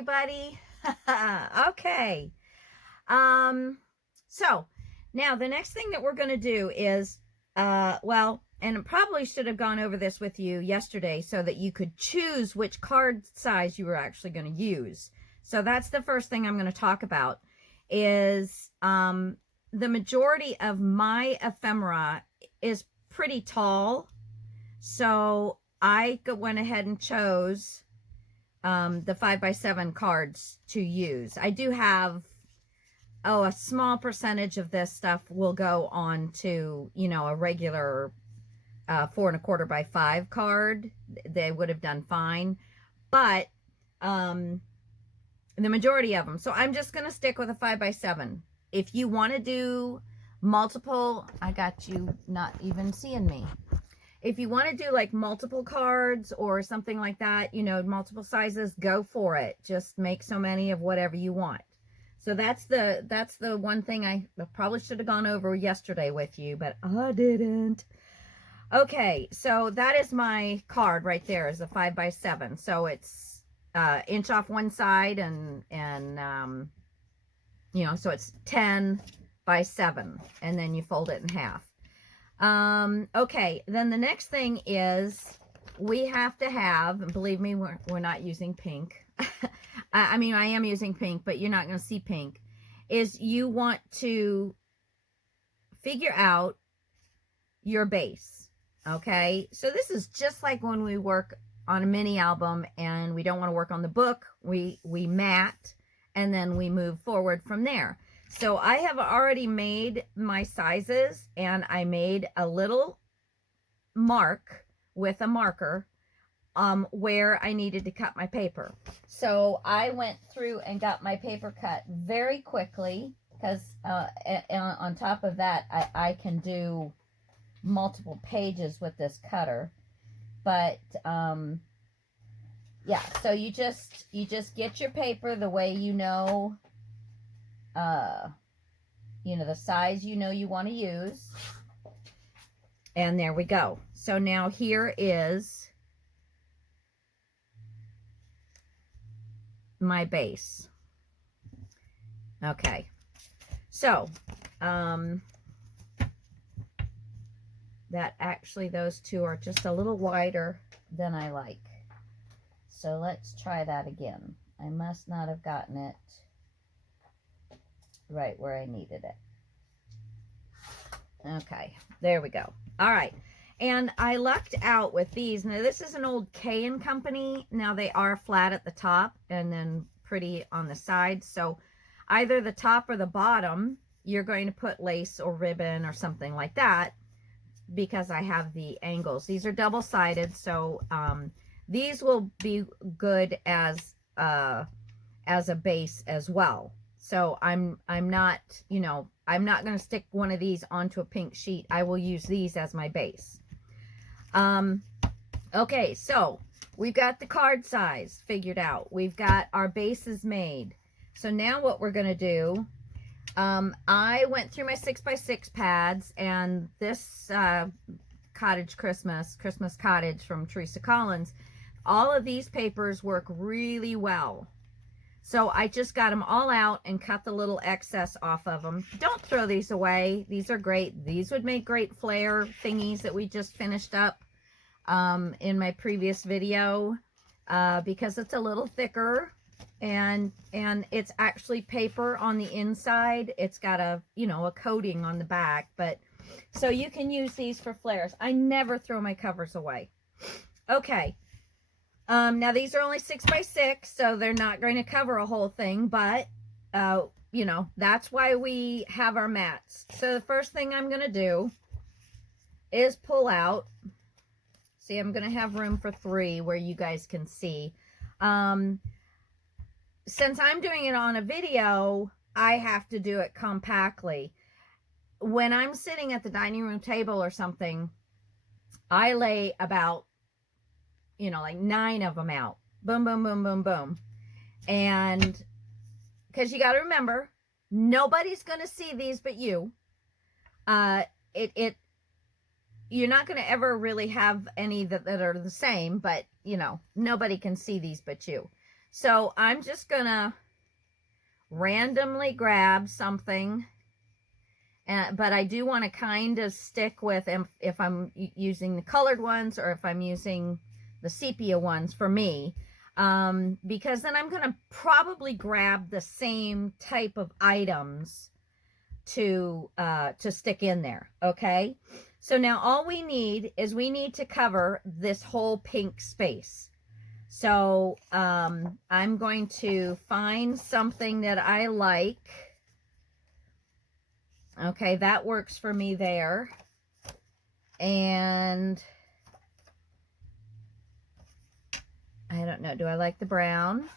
everybody. Okay. So now the next thing that we're going to do is, well, and I probably should have gone over this with you yesterday so that you could choose which card size you were actually going to use. So that's the first thing I'm going to talk about is, the majority of my ephemera is pretty tall. So I went ahead and chose the 5x7 cards to use. I do have, a small percentage of this stuff will go on to, a regular 4 1/4 by 5 card. They would have done fine. But the majority of them. So I'm just going to stick with a 5x7. If you want to do multiple, I got you not even seeing me. If you want to do like multiple cards or something like that, multiple sizes, go for it. Just make so many of whatever you want. So that's the one thing I probably should have gone over yesterday with you, but I didn't. Okay, so that is my card right there, is a 5x7. So it's inch off one side and so it's 10 by 7, and then you fold it in half. Okay, then the next thing is we have to have, and believe me, we're not using pink. I mean, I am using pink, but you're not going to see pink, is you want to figure out your base. Okay, so this is just like when we work on a mini album and we don't want to work on the book. We mat and then we move forward from there. So I have already made my sizes, and I made a little mark with a marker where I needed to cut my paper. So I went through and got my paper cut very quickly because on top of that, I can do multiple pages with this cutter. But yeah, so you just get your paper the way the size you want to use. And there we go. So now here is my base. Okay. So, that actually, those two are just a little wider than I like. So let's try that again. I must not have gotten it right where I needed it. Okay, there we go. All right, and I lucked out with these. Now this is an old K & Company. Now they are flat at the top and then pretty on the sides. So either the top or the bottom, you're going to put lace or ribbon or something like that, because I have the angles. These are double-sided, so these will be good as a base as well. So I'm not, I'm not going to stick one of these onto a pink sheet. I will use these as my base. Okay, so we've got the card size figured out. We've got our bases made. So now what we're going to do, I went through my 6x6 pads, and this Cottage Christmas Cottage from Teresa Collins, all of these papers work really well. So I just got them all out and cut the little excess off of them. Don't throw these away. These are great. These would make great flare thingies that we just finished up in my previous video, because it's a little thicker, and it's actually paper on the inside. It's got a coating on the back, but so you can use these for flares. I never throw my covers away. Okay. Now these are only 6x6, so they're not going to cover a whole thing, but, that's why we have our mats. So the first thing I'm going to do is pull out. See, I'm going to have room for 3 where you guys can see. Since I'm doing it on a video, I have to do it compactly. When I'm sitting at the dining room table or something, I lay about like 9 of them out. Boom, boom, boom, boom, boom. And because you got to remember, nobody's going to see these but you. You're not going to ever really have any that are the same, but nobody can see these but you. So I'm just gonna randomly grab something, but I do want to kind of stick with, if I'm using the colored ones or if I'm using the sepia ones for me, because then I'm going to probably grab the same type of items to stick in there. Okay, so now all we need is we need to cover this whole pink space. So I'm going to find something that I like. Okay, that works for me there. And I don't know, do I like the brown?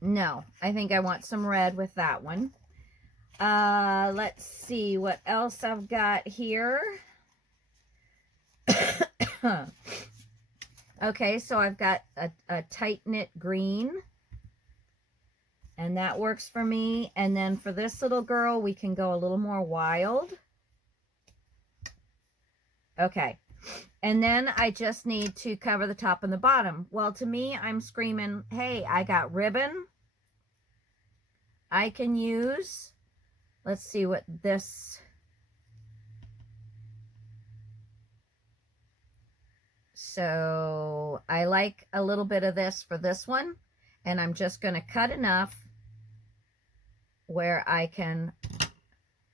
No, I think I want some red with that one. Let's see what else I've got here. Okay, so I've got a tight knit green, and that works for me. And then for this little girl, we can go a little more wild. Okay, and then I just need to cover the top and the bottom. Well, to me, I'm screaming, hey, I got ribbon I can use. Let's see what this... So I like a little bit of this for this one, and I'm just going to cut enough where I can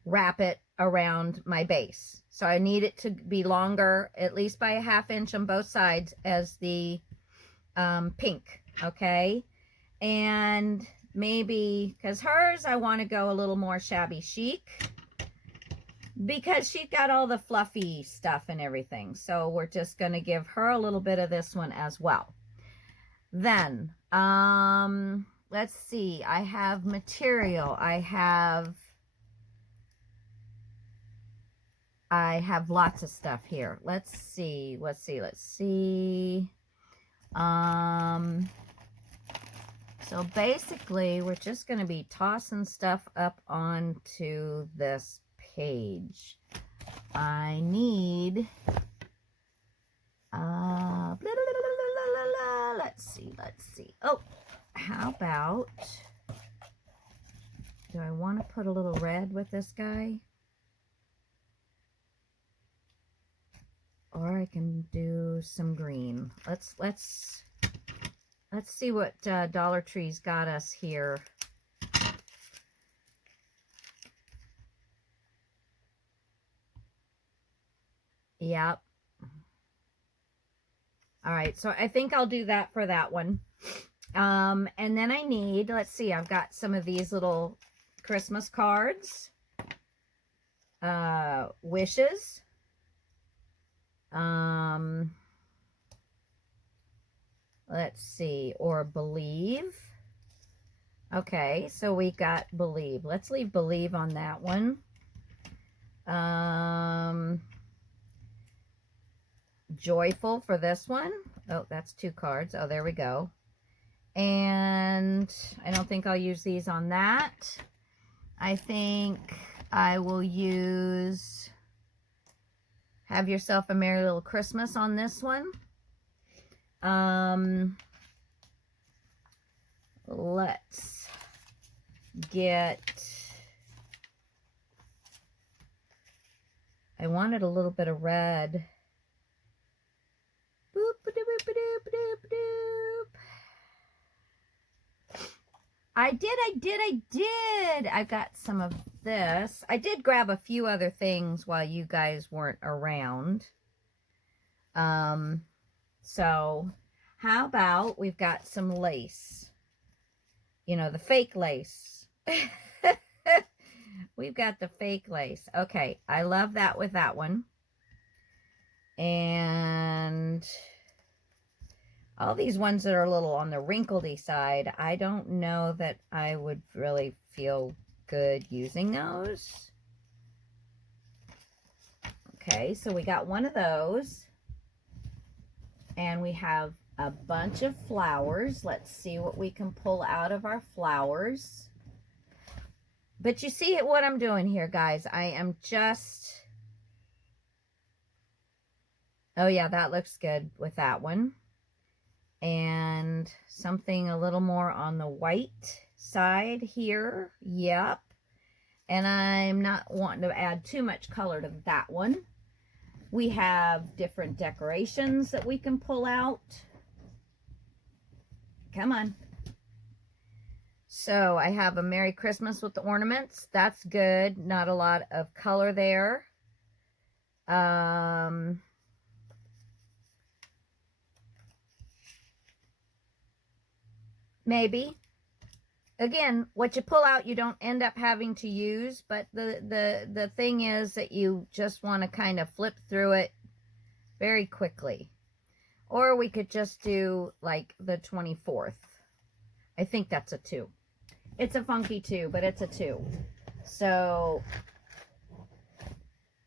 wrap it around my base. So I need it to be longer, at least by a 1/2 inch on both sides, as the pink. Okay, and maybe because hers, I want to go a little more shabby chic, because she's got all the fluffy stuff and everything. So we're just going to give her a little bit of this one as well. Then, let's see. I have material. I have lots of stuff here. Let's see. So basically, we're just going to be tossing stuff up onto this page. I need, let's see. Oh, how about, do I want to put a little red with this guy? Or I can do some green. Let's see what Dollar Tree's got us here. Yep. All right, so I think I'll do that for that one. And then I need, let's see, I've got some of these little Christmas cards. Wishes. Let's see, or believe. Okay, so we got believe. Let's leave believe on that one. Joyful for this one. Oh, that's 2 cards. Oh, there we go. And I don't think I'll use these on that. I think I will use Have Yourself a Merry Little Christmas on this one. Let's get, I wanted a little bit of red. Boop, ba-doop, ba-doop, ba-doop, ba-doop. I did. I got some of this. I did grab a few other things while you guys weren't around. So how about we've got some lace? You know, the fake lace. We've got the fake lace. Okay, I love that with that one. And all these ones that are a little on the wrinkledy side, I don't know that I would really feel good using those. Okay, so we got one of those. And we have a bunch of flowers. Let's see what we can pull out of our flowers. But you see what I'm doing here, guys. I am just... Oh yeah, that looks good with that one. And something a little more on the white side here. Yep. And I'm not wanting to add too much color to that one. We have different decorations that we can pull out. Come on. So I have a Merry Christmas with the ornaments. That's good. Not a lot of color there. Maybe. Again, what you pull out, you don't end up having to use, but the thing is that you just want to kind of flip through it very quickly. Or we could just do like the 24th. I think that's a 2. It's a funky 2, but it's a 2. So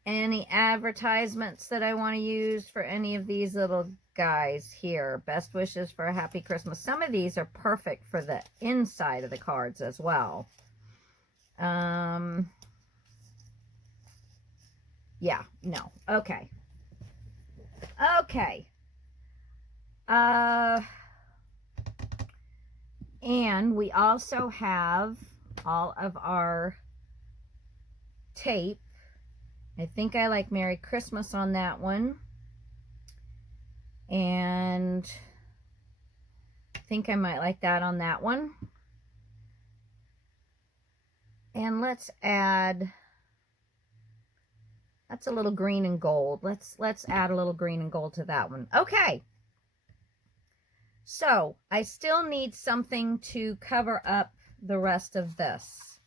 any advertisements that I want to use for any of these little guys here. Best wishes for a happy Christmas. Some of these are perfect for the inside of the cards as well. Yeah, no. Okay. Okay. And we also have all of our tape. I think I like Merry Christmas on that one. And I think I might like that on that one. And let's add, that's a little green and gold. Let's add a little green and gold to that one. Okay. So I still need something to cover up the rest of this.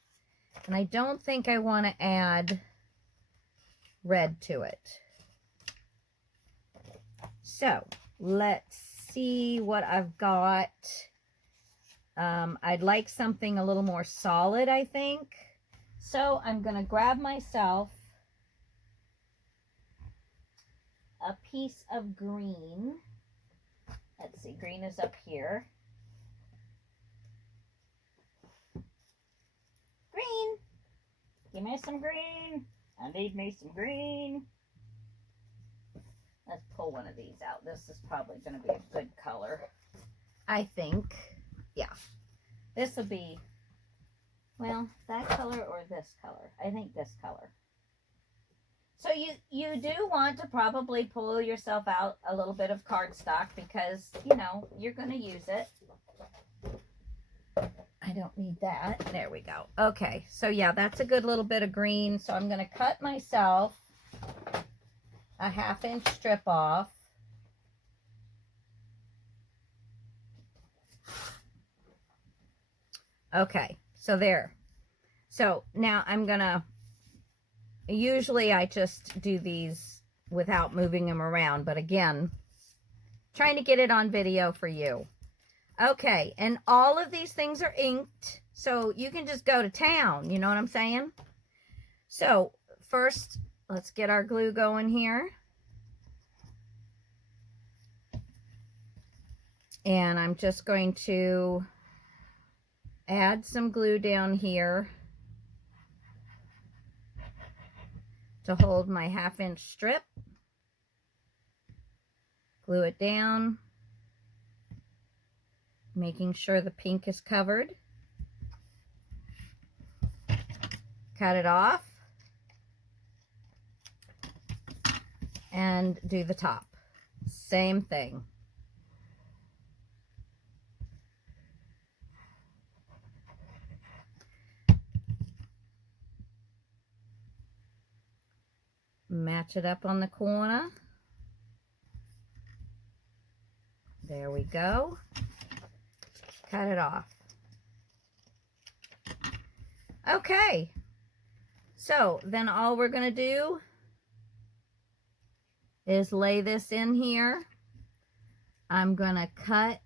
And I don't think I want to add red to it. So let's see what I've got. I'd like something a little more solid, I think. So I'm going to grab myself a piece of green. Let's see, green is up here. Green. Give me some green. I need me some green. Let's pull one of these out. This is probably going to be a good color, I think. Yeah. This will be, well, that color or this color. I think this color. So you do want to probably pull yourself out a little bit of cardstock because, you know, you're going to use it. I don't need that. There we go. Okay, so yeah, that's a good little bit of green. So I'm going to cut myself a 1/2-inch strip off. Okay, so there. So now I'm going to, usually I just do these without moving them around, but again, trying to get it on video for you. Okay, and all of these things are inked, so you can just go to town, you know what I'm saying? So first, let's get our glue going here. And I'm just going to add some glue down here to hold my 1/2-inch strip. Glue it down, making sure the pink is covered. Cut it off and do the top. Same thing. Match it up on the corner. There we go. Cut it off. Okay. So then all we're going to do is lay this in here. I'm going to cut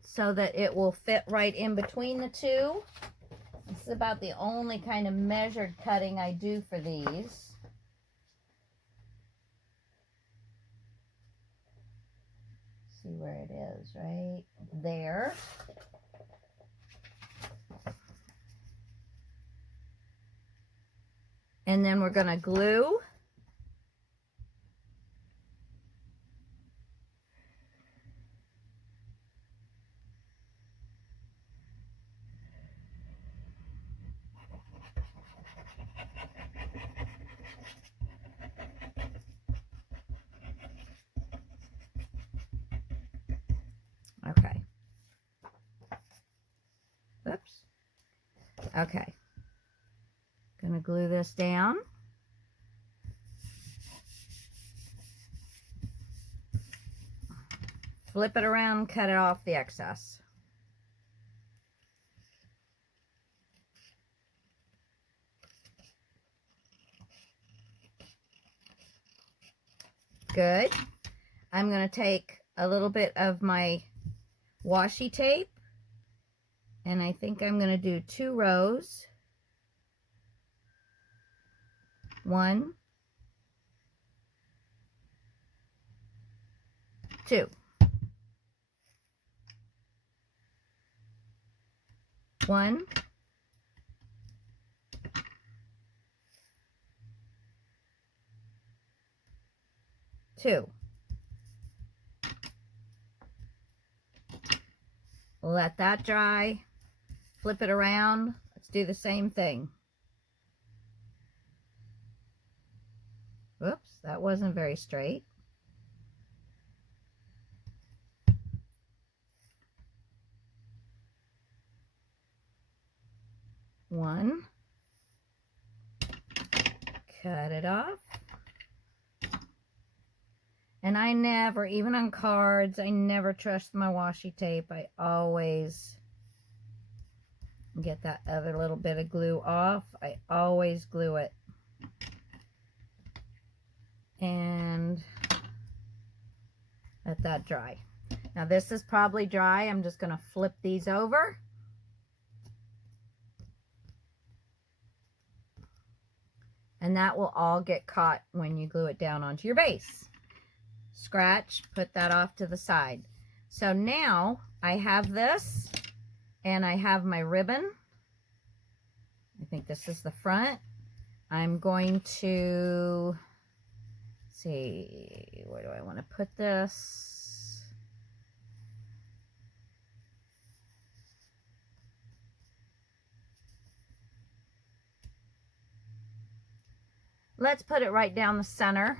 so that it will fit right in between the two. This is about the only kind of measured cutting I do for these. See where it is, right there. And then we're going to glue Okay. Gonna glue this down. Flip it around, cut it off the excess. Good. I'm going to take a little bit of my washi tape, and I think I'm going to do 2 rows. 1, 2. 1, 2. Let that dry. Flip it around. Let's do the same thing. Whoops, that wasn't very straight. One. Cut it off. And I never, even on cards, I never trust my washi tape. I always get that other little bit of glue off. I always glue it. And let that dry. Now this is probably dry. I'm just going to flip these over. And that will all get caught when you glue it down onto your base. Scratch, put that off to the side. So now I have this, and I have my ribbon. I think this is the front. I'm going to see, where do I want to put this? Let's put it right down the center.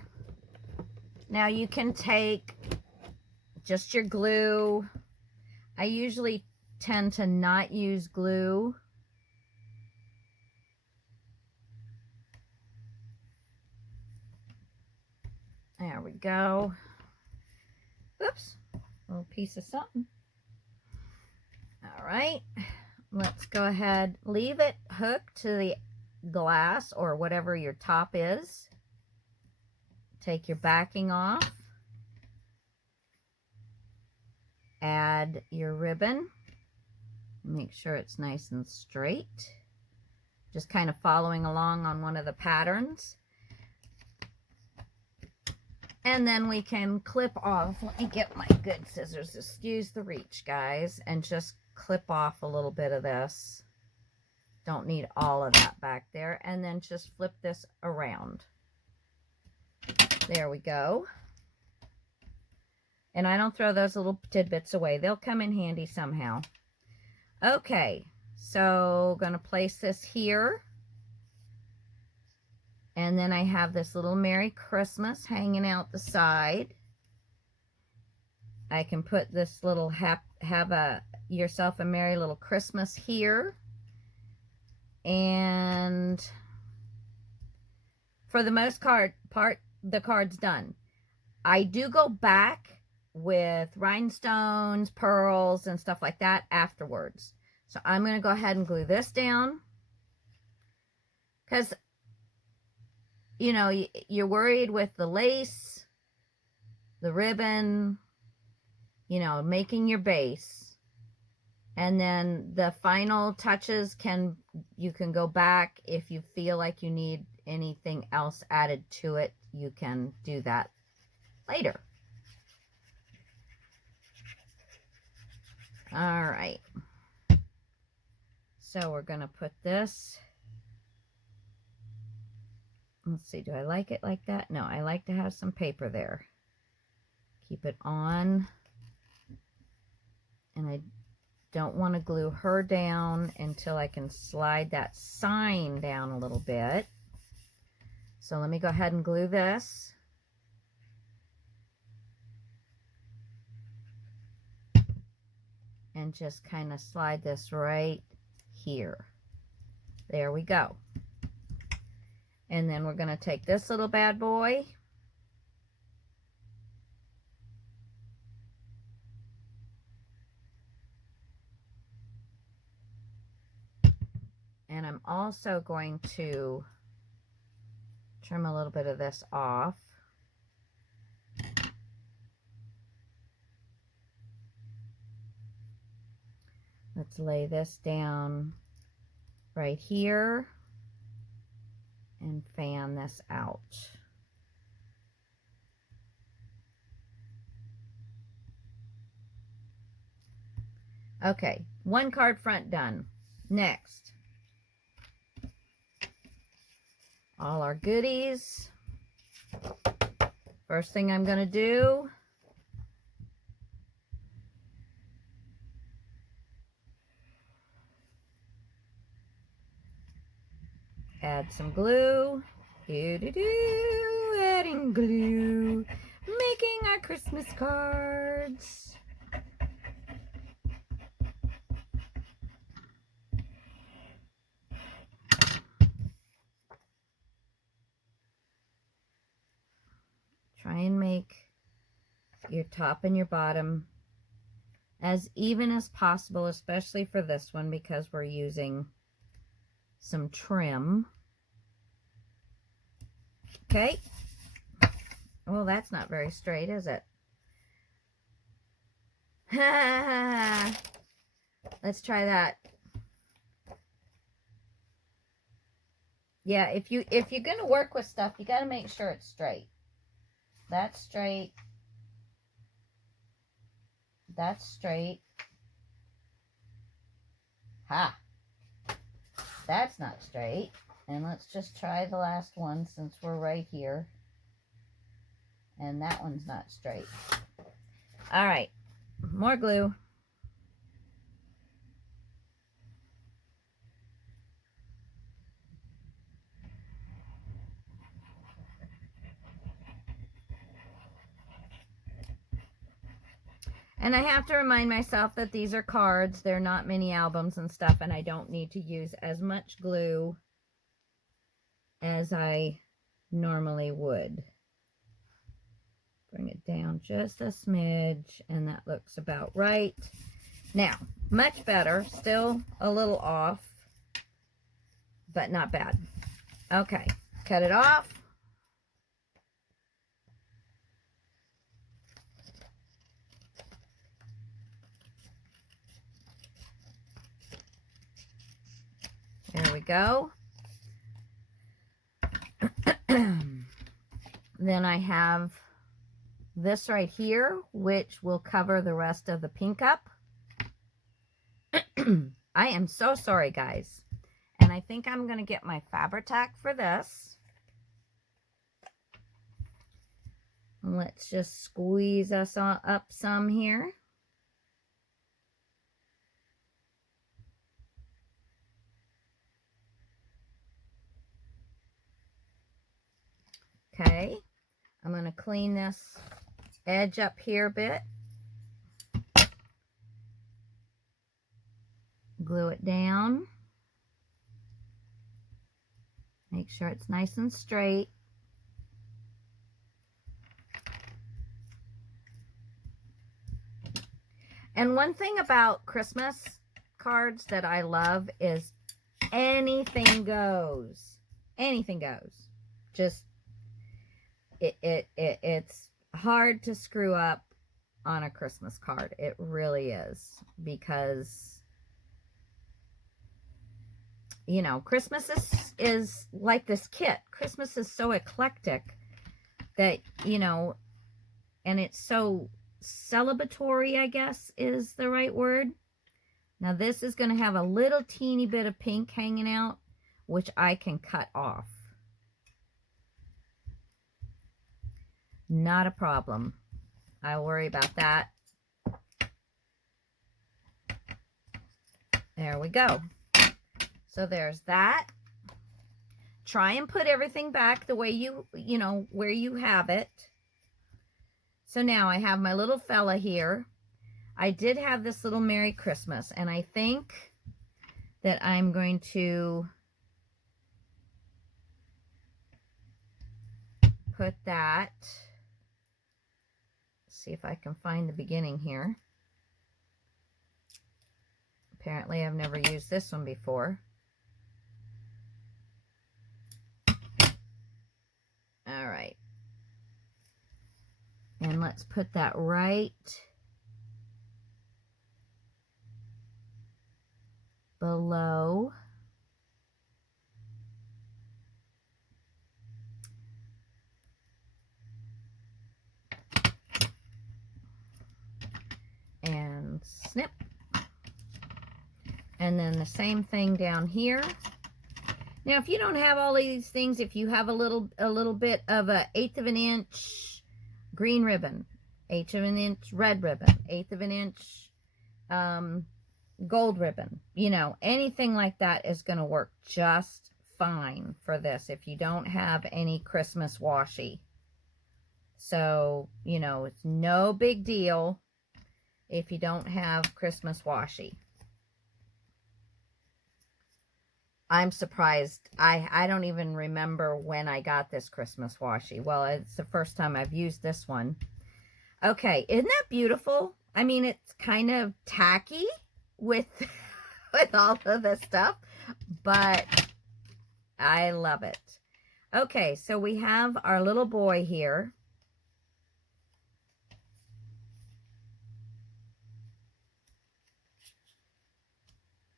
Now you can take just your glue. I usually tend to not use glue. There we go. Oops, a little piece of something. All right, let's go ahead, leave it hooked to the glass or whatever your top is. Take your backing off. Add your ribbon. Make sure it's nice and straight. Just kind of following along on one of the patterns. And then we can clip off. Let me get my good scissors. Excuse the reach, guys. And just clip off a little bit of this. Don't need all of that back there. And then just flip this around. There we go. And I don't throw those little tidbits away. They'll come in handy somehow. Okay, so going to place this here. And then I have this little Merry Christmas hanging out the side. I can put this little have yourself a merry little Christmas here. And for the most part, the card's done. I do go back with rhinestones, pearls, and stuff like that afterwards. So I'm going to go ahead and glue this down. Because, you know, you're worried with the lace, the ribbon, you know, making your base. And then the final touches you can go back if you feel like you need anything else added to it. You can do that later. All right. So we're going to put this. Let's see, do I like it like that? No, I like to have some paper there. Keep it on. And I don't want to glue her down until I can slide that sign down a little bit. So let me go ahead and glue this. And just kind of slide this right here. There we go. And then we're going to take this little bad boy. And I'm also going to trim a little bit of this off. Let's lay this down right here and fan this out. Okay, one card front done. Next, all our goodies. First thing I'm going to do, add some glue. Adding glue. Making our Christmas cards. Try and make your top and your bottom as even as possible, especially for this one because we're using some trim. Okay. Well, that's not very straight, is it? Let's try that. Yeah, if you're going to work with stuff, you got to make sure it's straight. That's straight. That's straight. Ha! That's not straight. And let's just try the last one since we're right here. And that one's not straight. All right, more glue. And I have to remind myself that these are cards. They're not mini albums and stuff, and I don't need to use as much glue as I normally would. Bring it down just a smidge, and that looks about right. Now, much better. Still a little off, but not bad. Okay, cut it off. There we go. Then I have this right here, which will cover the rest of the pink up. I am so sorry, guys. And I think I'm going to get my Fabri-Tac for this. Let's just squeeze us up some here. Okay, I'm going to clean this edge up here a bit. Glue it down. Make sure it's nice and straight. And one thing about Christmas cards that I love is anything goes. Anything goes. Just it's hard to screw up on a Christmas card. It really is, because you know, Christmas is like this kit. Christmas is so eclectic that, you know, and it's so celebratory, I guess is the right word. Now this is going to have a little teeny bit of pink hanging out, which I can cut off. Not a problem. I'll worry about that. There we go. So there's that. Try and put everything back the way you know, where you have it. So now I have my little fella here. I did have this little Merry Christmas, and I think that I'm going to put that, see if I can find the beginning here. Apparently I've never used this one before. All right. And let's put that right below and snip. And then the same thing down here. Now, if you don't have all of these things, if you have a little bit of a 1/8 of an inch green ribbon, 1/8 of an inch red ribbon, 1/8 of an inch gold ribbon, you know, anything like that is going to work just fine for this if you don't have any Christmas washi. So, you know, it's no big deal if you don't have Christmas washi. I'm surprised. I don't even remember when I got this Christmas washi. Well, it's the first time I've used this one. Okay, isn't that beautiful? I mean, it's kind of tacky with with all of this stuff, but I love it. Okay, so we have our little boy here.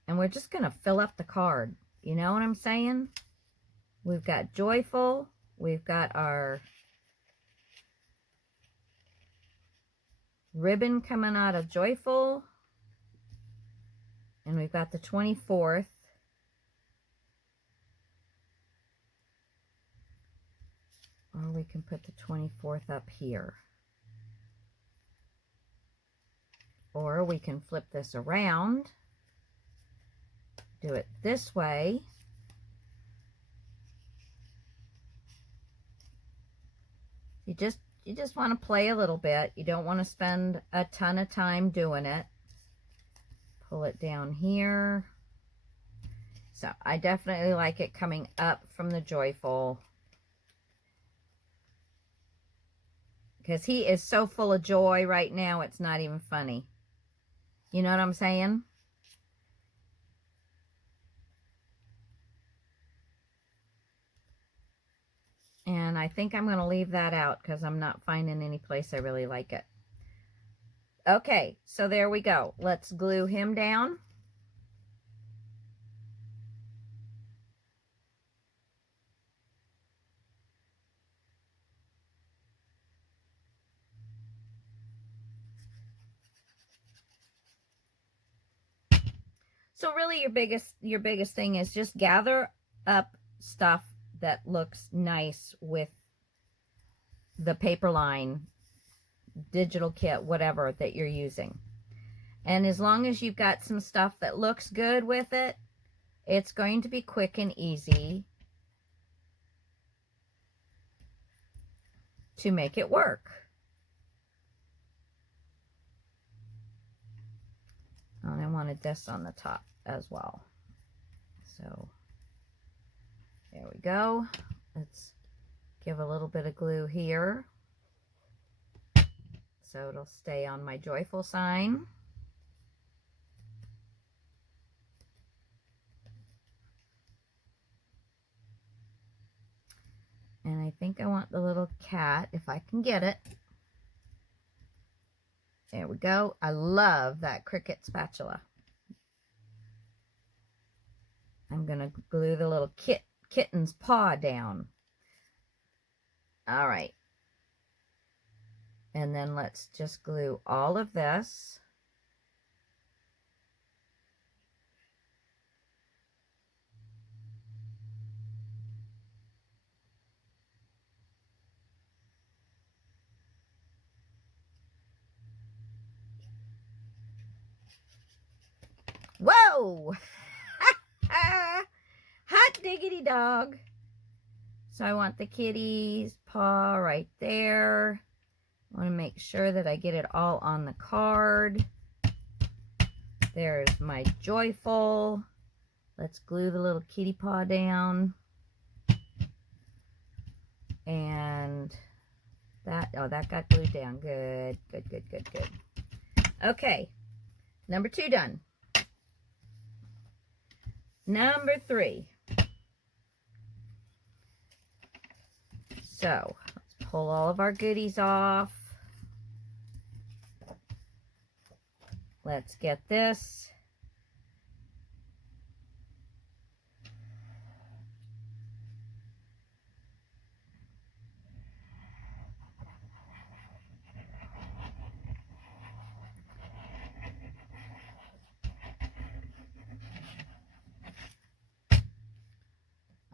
And we're just going to fill up the card. You know what I'm saying? We've got joyful. We've got our ribbon coming out of joyful. And we've got the 24th. Or we can put the 24th up here. Or we can flip this around. Do it this way. You just want to play a little bit. You don't want to spend a ton of time doing it. Pull it down here. So I definitely like it coming up from the joyful, because he is so full of joy right now, it's not even funny. You know what I'm saying? And I think I'm going to leave that out because I'm not finding any place I really like it. Okay, so there we go. Let's glue him down. So really your biggest thing is just gather up stuff that looks nice with the paper line, digital kit, whatever that you're using. And as long as you've got some stuff that looks good with it, it's going to be quick and easy to make it work. Oh, and I wanted this on the top as well. So there we go. Let's give a little bit of glue here so it'll stay on my joyful sign. And I think I want the little cat, if I can get it. There we go. I love that Cricut spatula. I'm going to glue the little kitten's paw down. All right. And then let's just glue all of this. Whoa! Hot diggity dog. So I want the kitty's paw right there. I want to make sure that I get it all on the card. There's my joyful. Let's glue the little kitty paw down. And Oh, that got glued down. Good, good, good, good, good. Okay, number 2 done. Number 3. So, let's pull all of our goodies off. Let's get this.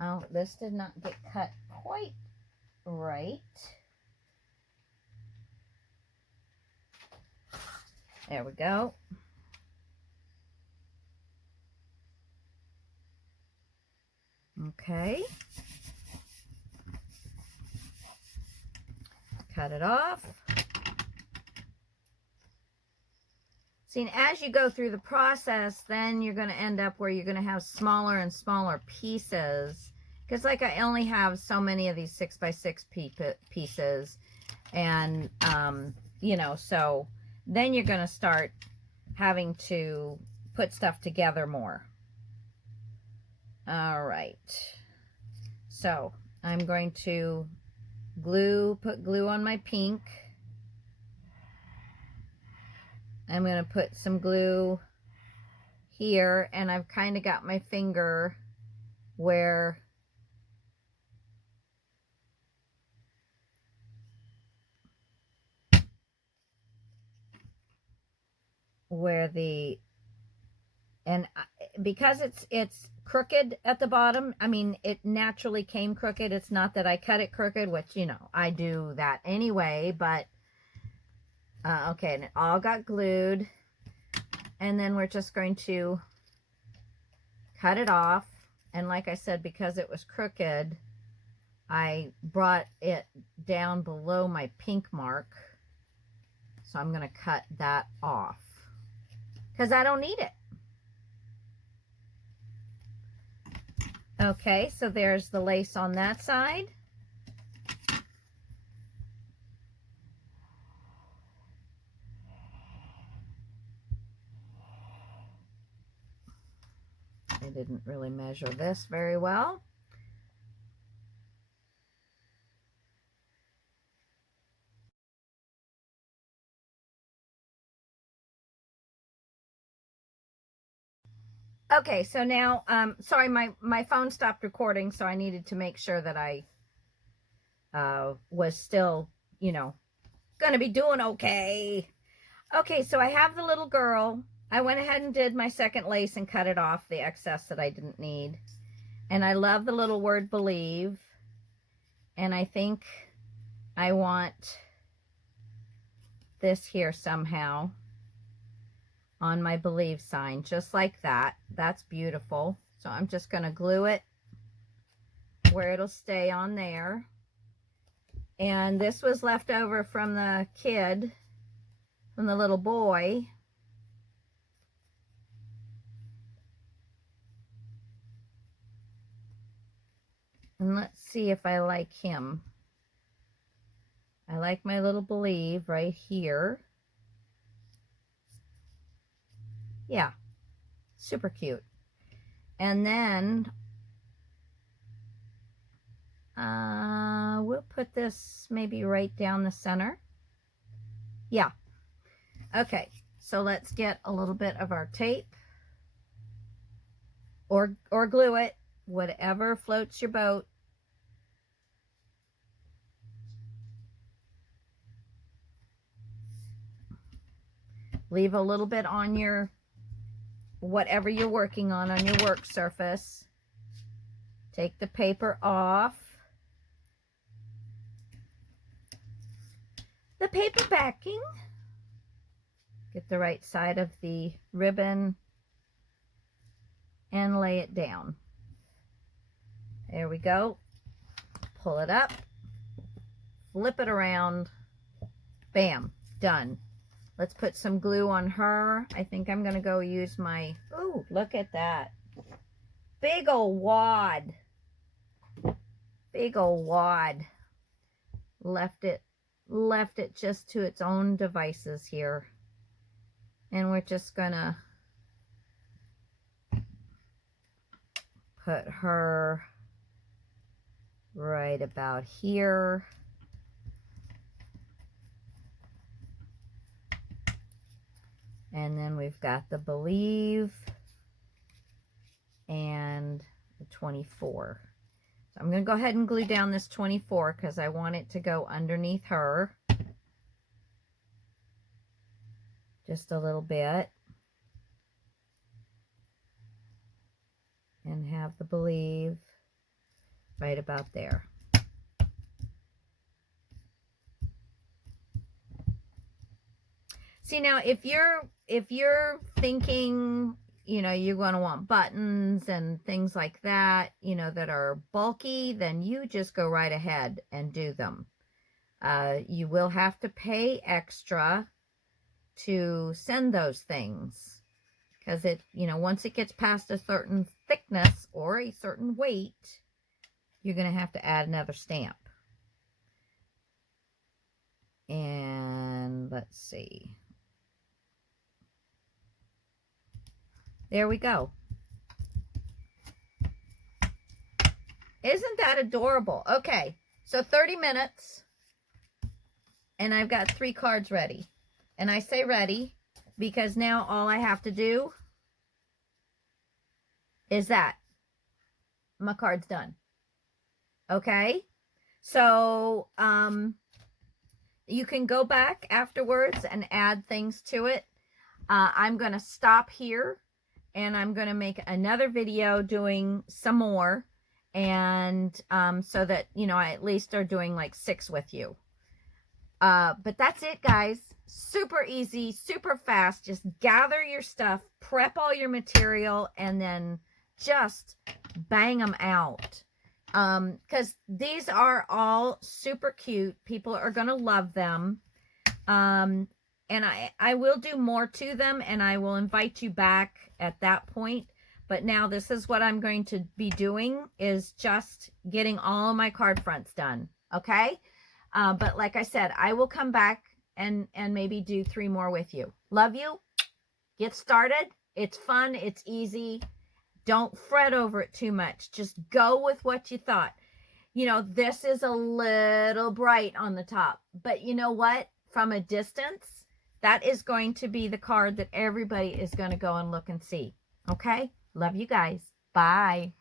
Oh, this did not get cut quite right. There we go. Okay. Cut it off. See, and as you go through the process, then you're going to end up where you're going to have smaller and smaller pieces. Because like I only have so many of these 6x6 pieces. And, you know, so then you're going to start having to put stuff together more. All right. So I'm going to put glue on my pink. I'm going to put some glue here, and I've kind of got my finger where the, and because it's crooked at the bottom, I mean, it naturally came crooked. It's not that I cut it crooked, which, you know, I do that anyway, but okay, and it all got glued, and then we're just going to cut it off. And like I said, because it was crooked, I brought it down below my pink mark, so I'm going to cut that off because I don't need it. Okay, so there's the lace on that side. I didn't really measure this very well. Okay, so now, sorry, my phone stopped recording, so I needed to make sure that I was still, you know, gonna be doing okay. Okay, so I have the little girl. I went ahead and did my second lace and cut it off, the excess that I didn't need. And I love the little word believe. And I think I want this here somehow on my believe sign, just like that. That's beautiful. So I'm just going to glue it where it'll stay on there. And this was left over from the kid, from the little boy. And let's see if I like him. I like my little believe right here. Yeah, super cute. And then we'll put this maybe right down the center. Yeah. Okay, so let's get a little bit of our tape or glue it, whatever floats your boat. Leave a little bit on your, whatever you're working on your work surface. Take the paper off. The paper backing. Get the right side of the ribbon and lay it down. There we go. Pull it up. Flip it around. Bam. Done. Let's put some glue on her. I think I'm going to go use my, ooh, look at that. Big old wad. Big old wad. Left it left it just to its own devices here. And we're just gonna put her right about here. And then we've got the believe and the 24. So I'm going to go ahead and glue down this 24 because I want it to go underneath her. Just a little bit. And have the believe right about there. See, now if you're thinking, you know, you're going to want buttons and things like that, you know, that are bulky, then you just go right ahead and do them. You will have to pay extra to send those things because it, you know, once it gets past a certain thickness or a certain weight, you're going to have to add another stamp. And let's see. There we go. Isn't that adorable? Okay, so 30 minutes, and I've got 3 cards ready. And I say ready because now all I have to do is that. My card's done. Okay? So, you can go back afterwards and add things to it. I'm going to stop here. And I'm going to make another video doing some more. And so that, you know, I at least are doing like 6 with you. But that's it, guys. Super easy, super fast. Just gather your stuff, prep all your material, and then just bang them out. Because these are all super cute. People are going to love them. And I will do more to them, and I will invite you back at that point. But now this is what I'm going to be doing, is just getting all of my card fronts done. Okay? But like I said, I will come back and maybe do 3 more with you. Love you. Get started. It's fun. It's easy. Don't fret over it too much. Just go with what you thought. You know, this is a little bright on the top. But you know what? From a distance, that is going to be the card that everybody is going to go and look and see. Okay? Love you guys. Bye.